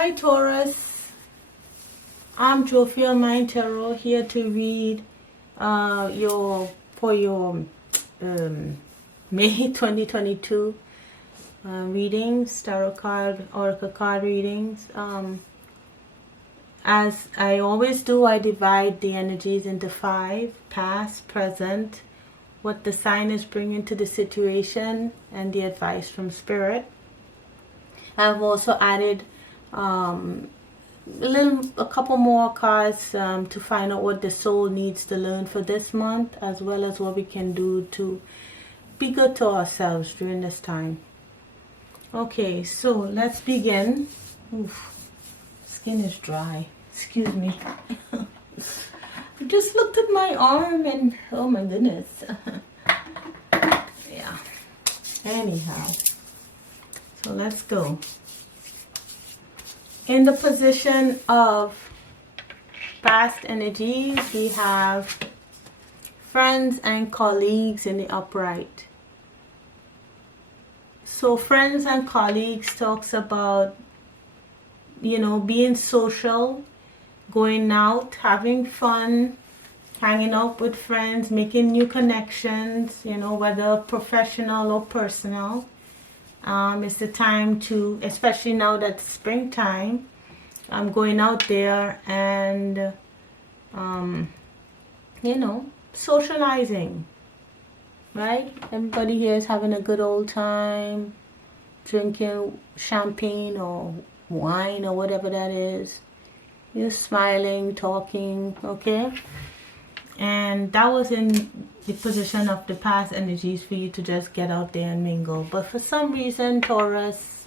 Hi Taurus, I'm Jovial Mind Tarot here to read your May 2022 readings, tarot card, oracle card readings. As I always do, I divide the energies into 5: past, present, what the sign is bringing to the situation, and the advice from spirit. I've also added a couple more cards to find out what the soul needs to learn for this month, as well as what we can do to be good to ourselves during this time. Okay, so let's begin. Oof, skin is dry. Excuse me. I just looked at my arm and oh my goodness. Yeah. Anyhow, so let's go. In the position of past energies, we have friends and colleagues in the upright. So friends and colleagues talks about, being social, going out, having fun, hanging out with friends, making new connections, whether professional or personal. It's the time to, especially now that it's springtime, I'm going out there and, socializing, right? Everybody here is having a good old time, drinking champagne or wine or whatever that is. You're smiling, talking, okay? And that was in the position of the past energies for you to just get out there and mingle. But for some reason, Taurus,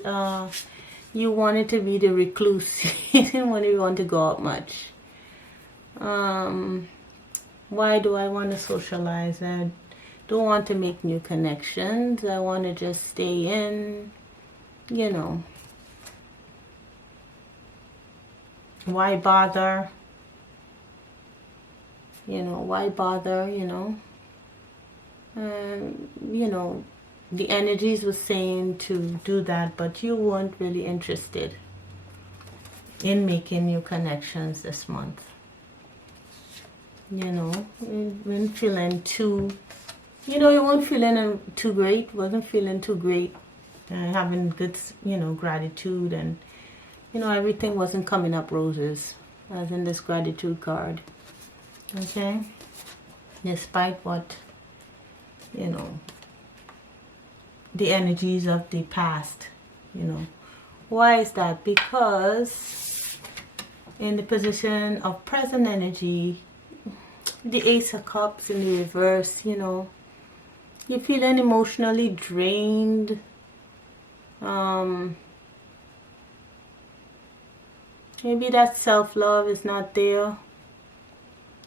you wanted to be the recluse. You didn't really want to go out much. Why do I want to socialize? I don't want to make new connections. I want to just stay in, Why bother? Why bother, the energies were saying to do that, but you weren't really interested in making new connections this month. You weren't feeling too, you weren't feeling too great, wasn't feeling too great, having good, gratitude, and, everything wasn't coming up roses, as in this gratitude card. Okay, despite what, the energies of the past, Why is that? Because in the position of present energy, the Ace of Cups in the reverse, you're feeling emotionally drained. Maybe that self-love is not there.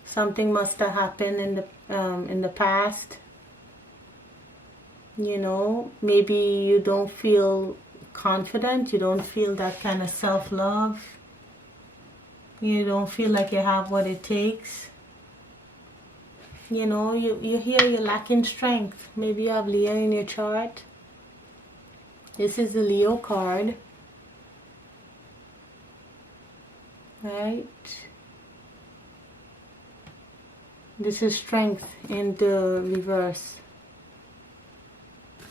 Something must have happened in the past. Maybe you don't feel confident. You don't feel that kind of self-love. You don't feel like you have what it takes. You're here, you're lacking strength. Maybe you have Leo in your chart. This is the Leo card. Right? This is strength in the reverse,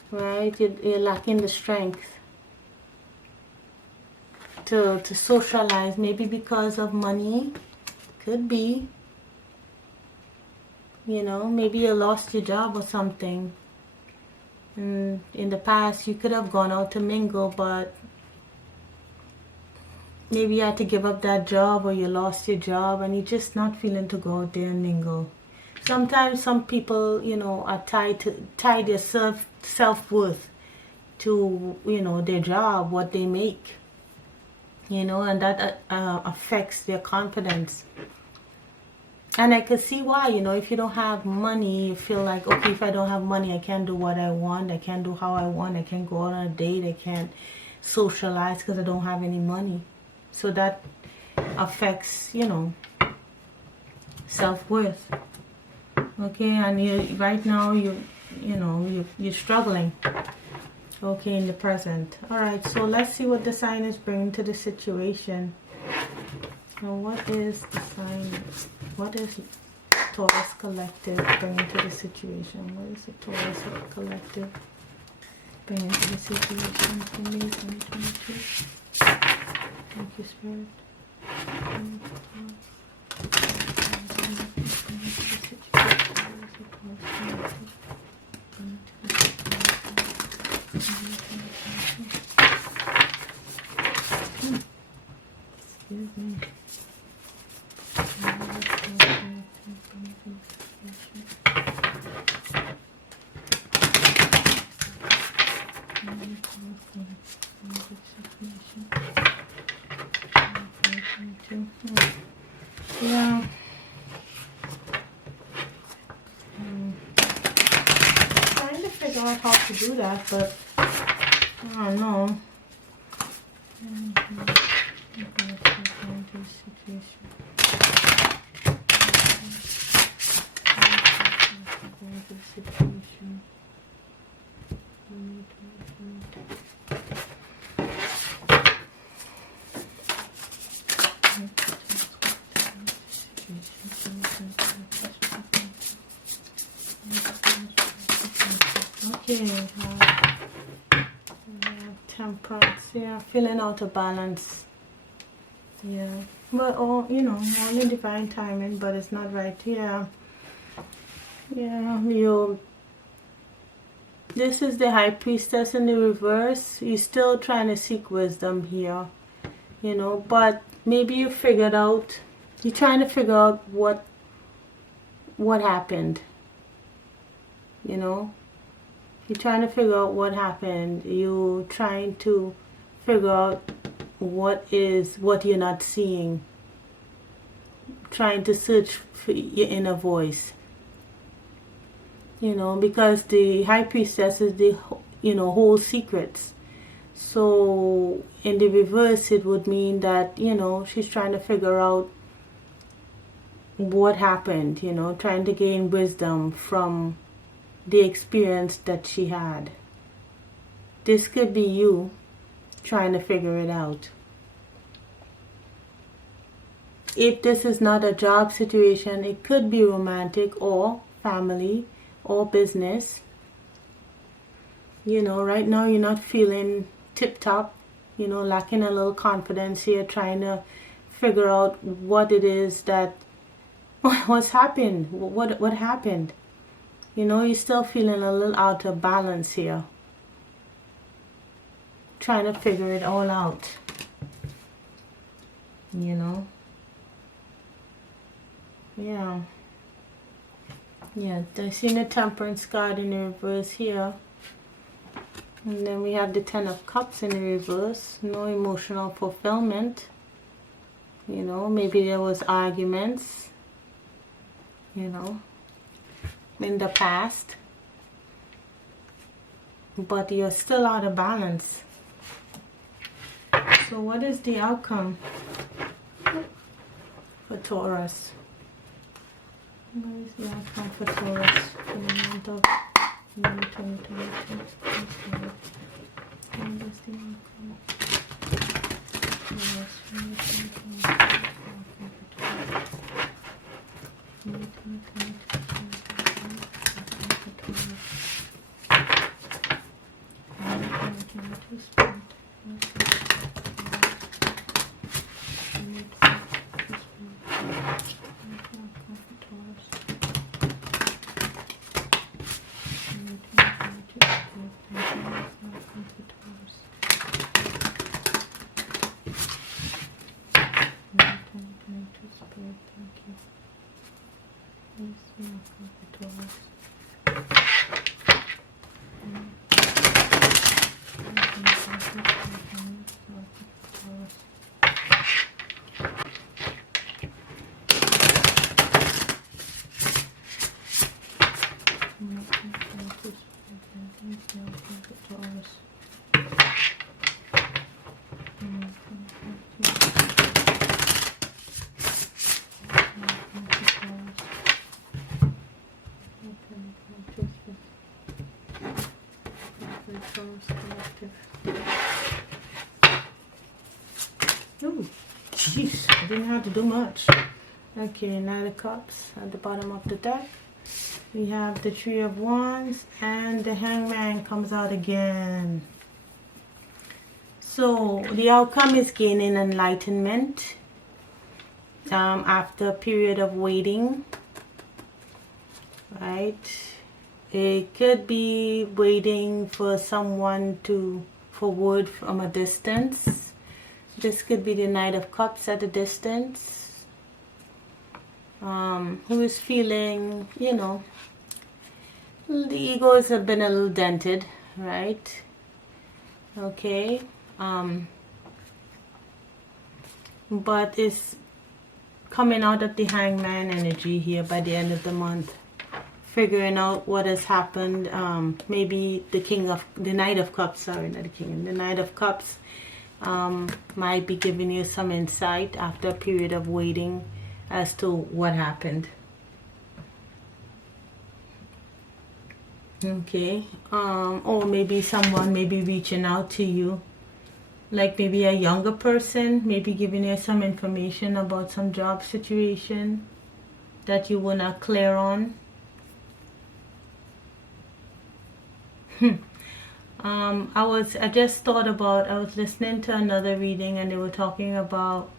right? You're lacking the strength to socialize, maybe because of money, could be, maybe you lost your job or something. In the past, you could have gone out to mingle, but maybe you had to give up that job, or you lost your job and you're just not feeling to go out there and mingle. Sometimes some people, are tied their self-worth to, their job, what they make, and that affects their confidence. And I could see why, if you don't have money, you feel like, okay, if I don't have money, I can't do what I want, I can't do how I want, I can't go out on a date, I can't socialize because I don't have any money. So that affects, self-worth. Okay, and right now you're struggling. Okay, in the present. Alright, so let's see what the sign is bringing to the situation. Now, what is the sign? What is Taurus Collective bringing to the situation? What is the Taurus Collective bringing to the situation for me 2022? Thank you, Spirit. Excuse me. Yeah. Trying to figure out how to do that, but I don't know. Okay, temperance, yeah, feeling out of balance, yeah, but all, you know, all in divine timing, but it's not right, yeah, this is the High Priestess in the reverse. You're still trying to seek wisdom here, you know, but maybe you figured out, you're trying to figure out what happened, you know. You're trying to figure out what happened. You're trying to figure out what you're not seeing. Trying to search for your inner voice. You know, because the High Priestess is the, you know, whole secrets. So in the reverse, it would mean that, you know, she's trying to figure out what happened, you know, trying to gain wisdom from the experience that she had. This could be you trying to figure it out. If this is not a job situation, it could be romantic or family or business. You know, right now you're not feeling tip-top, you know, lacking a little confidence here, trying to figure out what it is that, what's happened, what happened. You know, you're still feeling a little out of balance here. Trying to figure it all out. You know. Yeah. Yeah, I see the Temperance card in the reverse here. And then we have the Ten of Cups in the reverse. No emotional fulfillment. You know, maybe there was arguments. You know, in the past, but you're still out of balance. So what is the outcome for Taurus? What is the outcome for Taurus for the month of May 2022? What is the outcome? Taurus, May 2022. Ooh, jeez, I didn't have to do much. Okay, Knight of Cups at the bottom of the deck. We have the Three of Wands and the Hangman comes out again. So the outcome is gaining enlightenment after a period of waiting, right? It could be waiting for someone for word from a distance. This could be the Knight of Cups at a distance. Who is feeling, you know, the egos have been a little dented, right? Okay. But it's coming out of the Hangman energy here by the end of the month. Figuring out what has happened. Maybe the Knight of Cups, sorry, not the King, the Knight of Cups might be giving you some insight after a period of waiting as to what happened. Okay. Or maybe someone may be reaching out to you, like maybe a younger person, maybe giving you some information about some job situation that you were not clear on. I was listening to another reading and they were talking about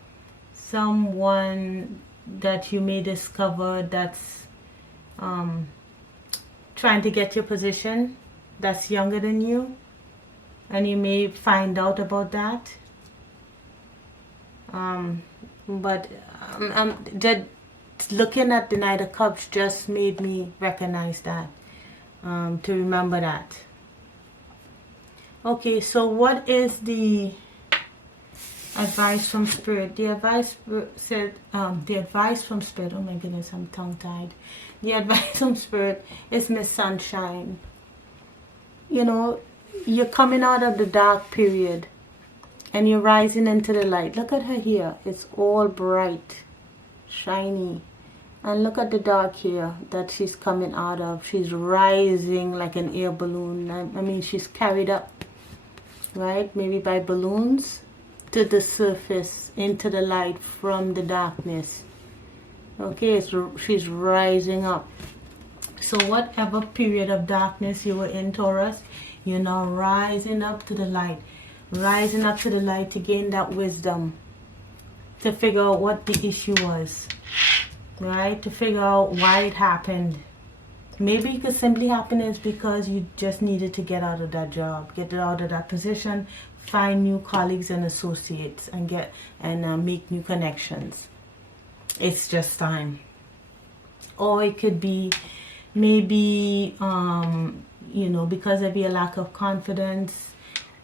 someone that you may discover that's trying to get your position, that's younger than you, and you may find out about that. But looking at the Knight of Cups just made me recognize that, to remember that. Okay, so what is the advice from Spirit? The advice said, the advice from Spirit, oh my goodness, I'm tongue-tied. The advice from Spirit is Miss Sunshine. You know, you're coming out of the dark period and you're rising into the light. Look at her here. It's all bright, shiny. And look at the dark here that she's coming out of. She's rising like an air balloon. I mean, she's carried up, right? Maybe by balloons to the surface, into the light from the darkness. Okay, so she's rising up. So whatever period of darkness you were in, Taurus, you're now rising up to the light. Rising up to the light to gain that wisdom. To figure out what the issue was. Right? To figure out why it happened. Maybe it could simply happen is because you just needed to get out of that job. Get out of that position. Find new colleagues and associates. And make new connections. It's just time. Or it could be maybe, you know, because of your lack of confidence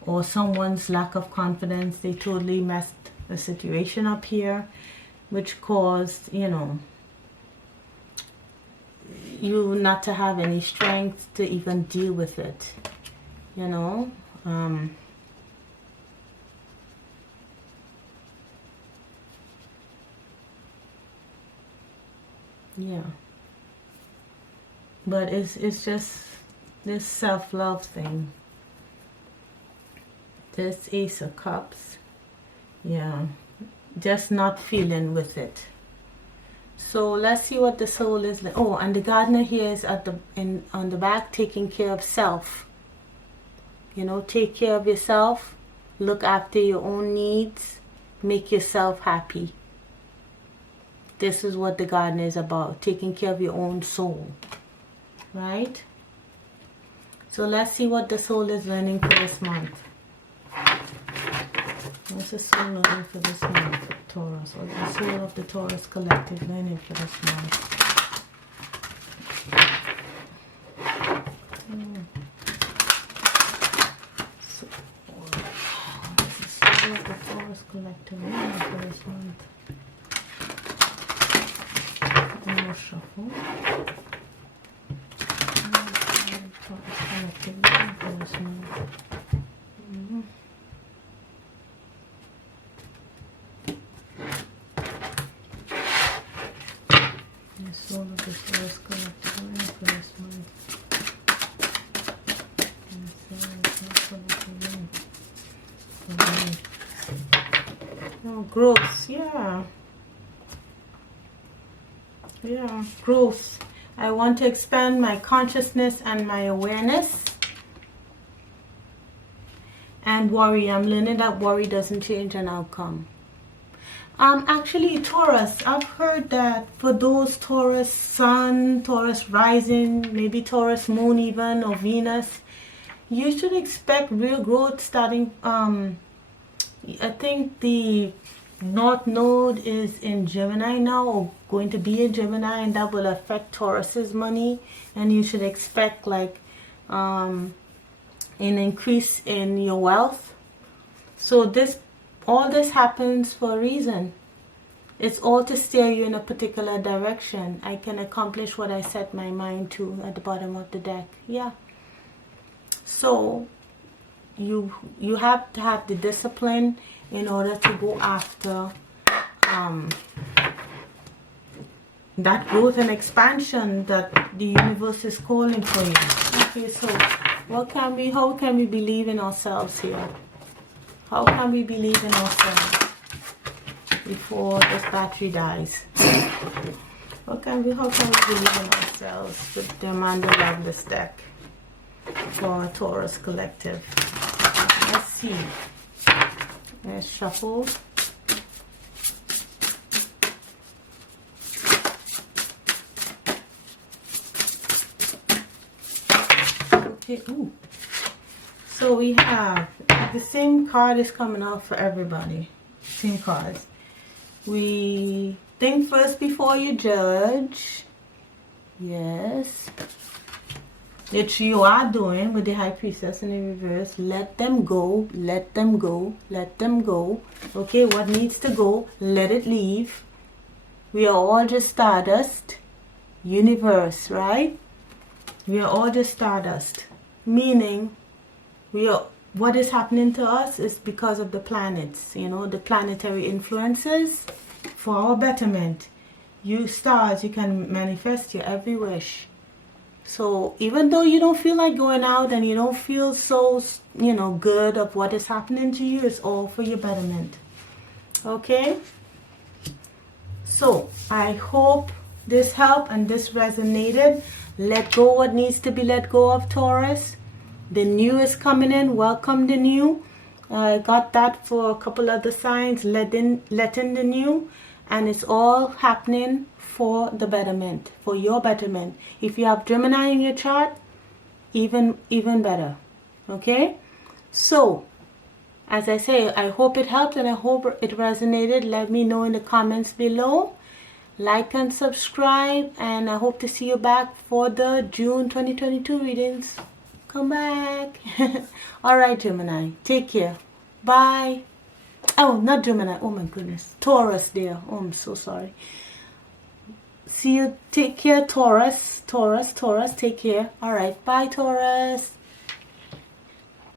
or someone's lack of confidence, they totally messed the situation up here, which caused, you know, you not to have any strength to even deal with it, you know. Yeah, but it's just this self-love thing, this Ace of Cups. Yeah, just not feeling with it. So let's see what the soul is like. Oh, and the gardener here is at on the back, taking care of self. You know, take care of yourself, look after your own needs, make yourself happy. This is what the gardener is about, taking care of your own soul, right? So let's see what the soul is learning for this month. What's the soul learning for this month, Taurus? What's the soul of the Taurus collective learning for this month? So, what's the soul of the Taurus collective learning for this month? One more shuffle. Taurus collective learning for this month. The soul of the Taurus collective learning for this month. The soul of the Taurus collective learning for this month. Oh, growth. Yeah. Yeah, growth. I want to expand my consciousness and my awareness. And worry. I'm learning that worry doesn't change an outcome. Actually, Taurus, I've heard that for those Taurus Sun, Taurus Rising, maybe Taurus Moon even, or Venus, you should expect real growth starting, I think the North Node is in Gemini now, or going to be in Gemini, and that will affect Taurus's money, and you should expect like an increase in your wealth. So all this happens for a reason. It's all to steer you in a particular direction. I can accomplish what I set my mind to at the bottom of the deck. Yeah. So you have to have the discipline in order to go after that growth and expansion that the universe is calling for you. Okay, so how can we believe in ourselves here? How can we believe in ourselves before this battery dies? How can we believe in ourselves with the Amanda Lovelace deck for Taurus Collective? Let's see. Let's shuffle. Okay. Ooh. So we have the same card is coming out for everybody. Same cards. We think first before you judge. Yes. Which you are doing with the High Priestess in the reverse. Let them go. Let them go. Let them go. Okay, what needs to go, let it leave. We are all just stardust. Universe, right? We are all just stardust. Meaning, what is happening to us is because of the planets, the planetary influences for our betterment. You stars, you can manifest your every wish. So even though you don't feel like going out and you don't feel so, good of what is happening to you, it's all for your betterment. Okay? So I hope this helped and this resonated. Let go what needs to be let go of, Taurus. The new is coming in. Welcome the new. I got that for a couple other signs. Let in the new. And it's all happening for the betterment, for your betterment. If you have Gemini in your chart, even better. Okay? So, as I say, I hope it helped and I hope it resonated. Let me know in the comments below. Like and subscribe, and I hope to see you back for the June 2022 readings. Come back. All right, Gemini. Take care. Bye. Oh, not Gemini. Oh, my goodness. Taurus there. Oh, I'm so sorry. See you. Take care, Taurus. Taurus. Take care. All right. Bye, Taurus.